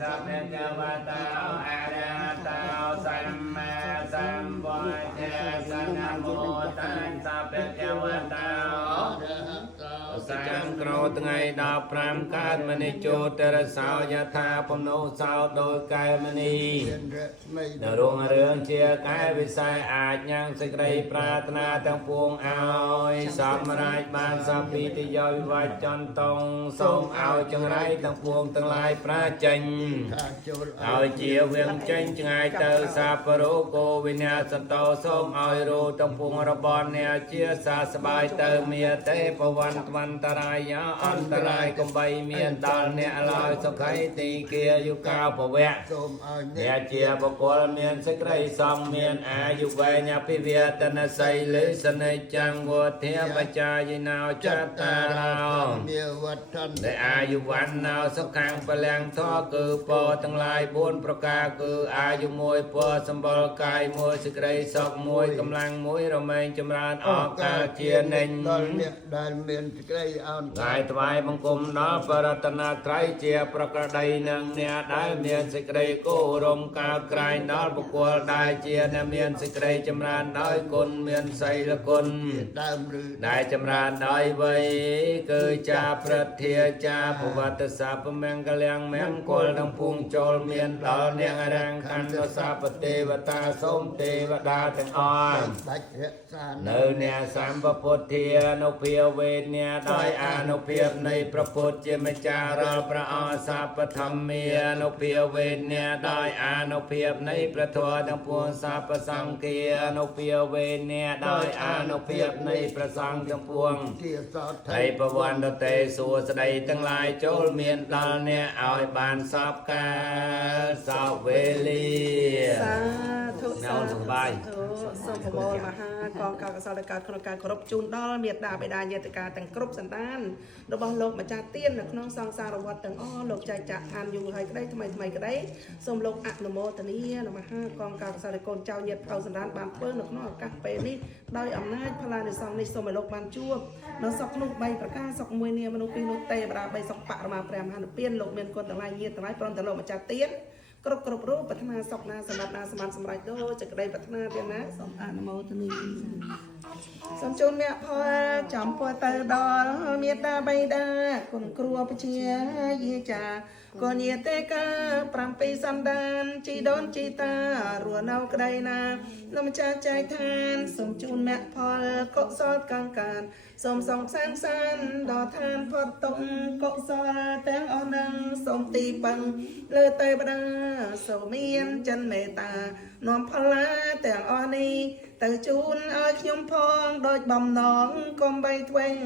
สัพเพเทวตาอาราตาสัมมาสัมพุทธัสสะนะโมตัสสะเพเทวตาสังโฆថ្ងៃ15កើតមនីជោទរសោយថាពនុសោដោយកាយមនីនៅរងរឿងជាកាយវិស័យអាចញ៉ាំងសេចក្តីប្រាថ្នាទាំងពួងឲ្យសម្រេចបានសព្វពីទយោវិវាទចន្ទងសូមឲ្យចង្រៃទាំងពួងទាំងឡាយប្រាចេញឲ្យជាវៀងចេញឆ្ងាយទៅសាបរោគោវិញ្ញាសន្តោសូមឲ្យរោទាំងពួងរបស់អ្នកជាសាសបាយទៅមានទេពវន្តរាយអន្តរាយកំបីមានដល់អ្នកឡើយសុខៃទីគាយុកាពវៈសូមឲ្យអ្នកជាបុគ្គលមានសេចក្តីសង្ឃមានអាយុវែងអភិវឌ្ឍនសីលិសនិច្ចំវធាបច្ចាយិណោចតារោមានវត្តដែលអាយុវណ្ណោសុខੰពលំធរគឺពរទាំងឡាយ4ប្រការគឺអាយុ1ពរសម្បល់កាយ1សេចក្តីសុខ1កម្លាំង1រមែងចម្រើនអកាលជានិញដល់អ្នកដែលមានសេចក្តីអន់កាយថ្វាយបង្គំដល់បរតនត្រ័យជាប្រក្តីនឹងអ្នកដែលមានសេចក្តីគោរមកោតក្រែងដល់បុគ្គលដែលជាអ្នកមានសេចក្តីចម្រើនដោយគុណមានសីលគុណដើមឬដែលចម្រើនដោយវ័យគឺចាប្រធាចាភវតសាពមង្គលំមង្គលទាំងពួងចូលមានដល់អ្នករាងខណ្ឌសាពទេវតាសូមទេវតាទាំងអស់ដាច់រក្សានៅអ្នកសម្ពពុទ្ធានុភាវេអ្នកដោយអនុភាពនៃព្រះពុទ្ធជាម្ចាស់រាល់ព្រះអសាពធម្មានុភាវេអ្នកដោយអនុភាពនៃព្រះធម៌ទាំងពួងសាពសង្ឃានុភាវេអ្នកដោយអនុភាពនៃព្រះសង្ឃទាំងពួងហើយប្រវន្តតេសួស្តីទាំងឡាយចូលមានដល់អ្នកឲ្យបានសពកាលសពវេលាសាធុសាធុបាយសូមប្រមូលមហាកងការកសលការក្នុងការគោរពជូនដល់មេត្តាបិតាញាតិការទាំងគ្រប់សន្តានរបស់លោកម្ចាស់ទាននៅក្នុងសង្សារវត្តទាំងអស់លោកចែកចាក់ឋានយូរហើយក្តីថ្មីក្តីសូមលោកអនុមោទនានៅមហាកងការកសលកូនចៅញាតិប្រុសសន្តានបានធ្វើនៅក្នុងឱកាសពេលនេះដោយអំណាចផលានិសង្ឃនេះសូមឲ្យលោកបានជួបនៅសុខនោះ3ប្រការសុខមួយនាមនុស្សពីរនោះទេវតា3សុខបរមាព្រះមហានិព្វានលោកមានគុណទាំងឡាយញាតិទាំងឡាយព្រមទាំងលោកម្ចាស់ទានគ្រប់រូបប្រាថ្នាសុខណាសម្រាប់ណាសម្បត្តិសម្រេចដូចសេចក្តីប្រាថ្នាទាំងណាសូមអនុមោទនាសូមជូនអ្នកផលចំពោះទៅដល់មេត្តាបិតាគុណគ្រូបជាយាចាកូនយាទេកា7សន្តានជីដូនជីតារស់នៅក្តីណាលោកម្ចាស់ចែកឋានសូមជូនអ្នកផលកុសលកង្កានសូមសងសានដល់ឋានផុតទុក្ខកុសលទាំងអស់នឹងសូមទីពឹងលើទេវតាសូមមានចិនមេត្តានាំផល្លាទាំងអស់នេះទៅជូនឲ្យខ្ញុំផងដោយបំណងកុំបីធ្វេង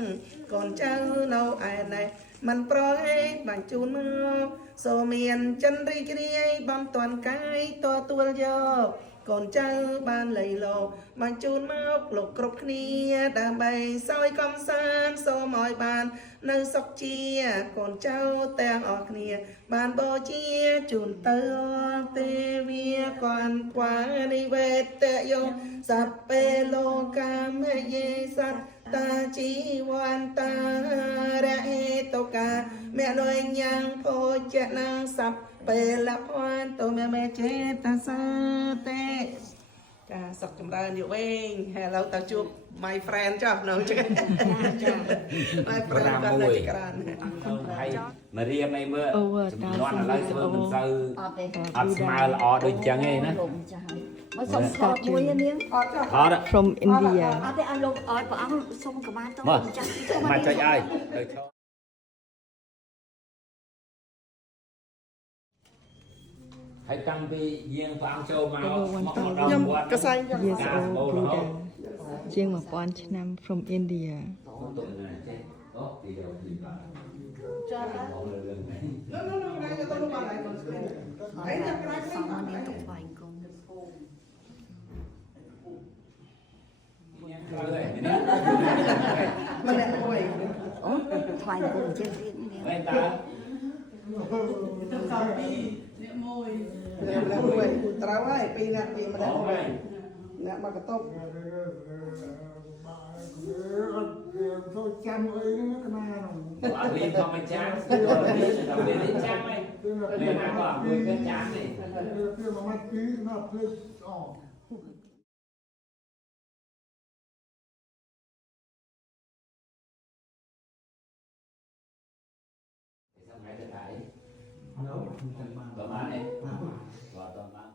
កូនចៅនៅឯនេះមិនប្រហែលបានជូនមកសូមមានចិនរីករាយបំតាន់កាយទទួលយកកូនចៅបានលៃលោកបានជូនមកលោកគ្រប់គ្នាដើម្បីសោយកំសាន្តសូមឲ្យបាននៅសុខជាកូនចៅទាំងអស់គ្នាបានបូជាជូនទៅទេវាគន់ខ្វានិវេតយោសព្ពេលោកាមេយេសត្តាជីវន្តារហេតុកាមេលុយញ៉ាំងភោជនាងសព្ពេលភ័នទុមេមេចេតសាទេចាសុខចម្រើនយូរវែងហើយឥឡូវទៅជួប my friend ចុះនៅចឹង my friend គាត់នៅទីក្រានហើយមករៀបអីមើលចំនួនឥឡូវធ្វើមិនសូវអត់ស្មើល្អដូចចឹងទេណាមកសុំស្គាល់មួយនាងអត់ from India អត់ទេឲ្យលោកឲ្យព្រះអង្គសុំក្បាលទៅចាស់មកចុចឲ្យទៅឈរហើយតាំងពីយាងព្រះអង្គចូលមកខ្ញុំកសែងyes oh Buddha ជាង1000ឆ្នាំ from India ចា៎ហើយតែប្រសងនេះទៅថ្វាយគុំមិនដែរមួយអូថ្វាយគុំជារៀងនេះមែនតើទៅសំពីអ្នកមួយត្រូវហើយពីរអ្នកពីម្នាក់អ្នកមកកតុប thôi chăm ấy nó cái nào ở liên không anh chán đầu tiên đến chán ấy nên là có người cái chán này kia mà mắt tí nó lên xong hãy thực hại. Tòa mãn này. Tòa mãn.